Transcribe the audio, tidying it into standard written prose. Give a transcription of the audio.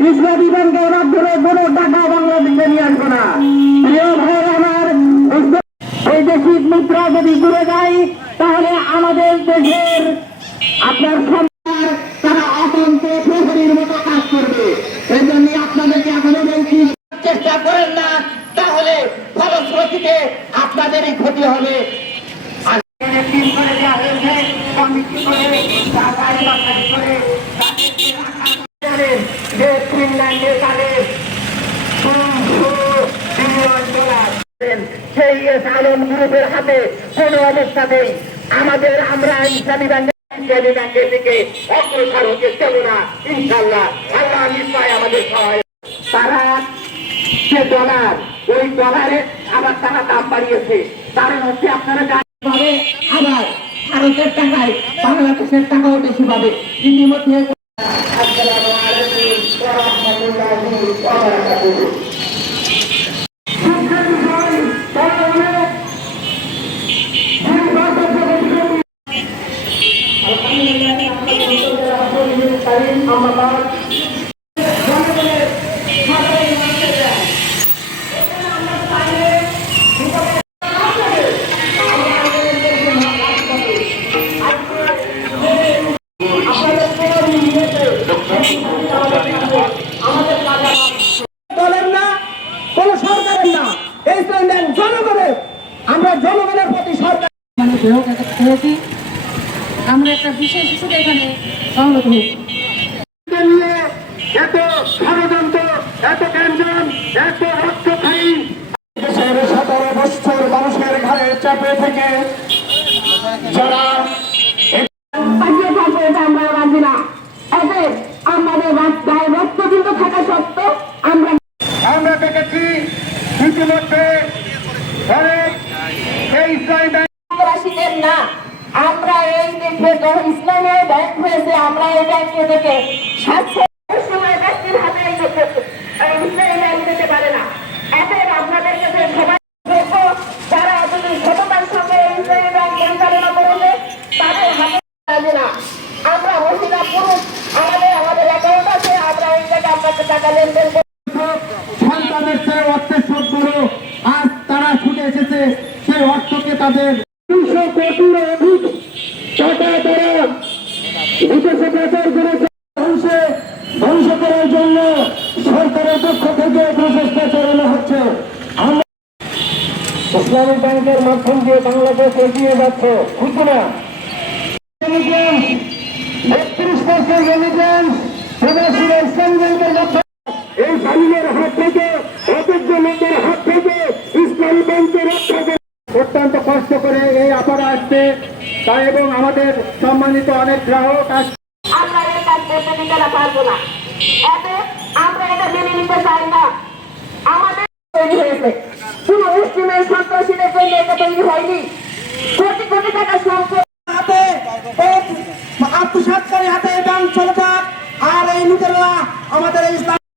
ইসলামী ব্যাংকের মাধ্যমে কোনো টাকা বাংলাদেশে নিয়ে আসবো না। প্রিয় ভাইয়ের আমার, বৈদেশিক মুদ্রা যদি ঘুরে যায় তাহলে আমাদের দেশের আপনার সরকার তারা অতন্ত্র প্রহরীর মতো কাজ করবে। এই জন্য আপনাদেরকে এখনো বলছি, চেষ্টা করেন না, তাহলে ফলশ্রুতিতে আপনাদেরই ক্ষতি হবে। সেই আলম গ্রুপের হাতে কোন অবস্থাতেই আমরা ইসলামী ব্যাংকের দিকে অগ্রসর হতে দেব না। ইনশাআল্লাহ আল্লাহ নিশ্চয় আমাদের সহায়। তারা যে ডলার, ওই ডলারে আবার তারা দাম বাড়িয়েছে। কারণ হচ্ছে আপনারা ভাবে আবার ভারতের টাকায় বাংলাদেশের টাকাও বেশি পাবে। ইতিমধ্যে আসসালামু আলাইকুম ওয়া রাহমাতুল্লাহি ওয়া বারাকাতুহু। জনগণের প্রতি সরকার আমরা একটা বিশেষ হিসেবে এখানে সমবেত হয়েছি। এত ষড়যন্ত্র, এত ক্যান্সার, এত রক্তক্ষয়ী দেশের 17 বছর মানুষের ঘাড়ে চাপে থেকে যারা আমরা রাজি না। আমাদের রাস্তায় রক্ত কিন্তু থাকা সত্ত্বেও আমরা দেখেছি ইতিমধ্যে না। আমরা এই দেশে ইসলামের ব্যাংক হয়েছে, আমরা এই ব্যাংকে থেকে সময় ব্যক্তির হাতে ইসলামী ব্যাংক দিতে পারে না। এদের আপনাদের কাছে সবাই যারা যদি সততার সঙ্গে ইসলামী ব্যাংক পরিচালনা করেছে তাদের হাতে রাজি না। আমরা মহিলা পুরুষ আমাদের অ্যাকাউন্ট আছে, আমরা এই জায়গায় আপনাদের টাকা লেনদেন সন্তানের চেয়ে অর্থের সব বড়। আজ তারা ছুটে এসেছে সেই অর্থকে তাদের 200 কোটির অধিক টাকা তারা বিদেশে পাচার করেছে। ধ্বংস করার জন্য সরকারের পক্ষ থেকে প্রচেষ্টা চালানো হচ্ছে। ইসলামী ব্যাংকের মাধ্যম দিয়ে বাংলাদেশ এগিয়ে যাচ্ছে। ঘোষণা 32% রেমিটেন্স প্রবাসীরা ইসলামী ব্যাংকের মাধ্যমে এই জালিমের হাত থেকে, অযোগ্য লোকের হাত থেকে ইসলামী ব্যাংকের রক্ষা করে অত্যন্ত কষ্ট করে এই আপারা আসছে তাই, এবং আমাদের সম্মানিত অনেক গ্রাহক আসছে। আমরা এই কাজ করতে দিতে পারবো না, আমরা এটা মেনে নিতে চাই না। আমাদের তৈরি হয়েছে শুধু মুসলিমের সন্ত্রাসীদের জন্য এটা তৈরি হয়নি। কোটি কোটি টাকা সম্পদ হাতে আত্মসাৎকারী হাতে ব্যাংক চলে যাক, আর এই লুটেরা আমাদের ইসলাম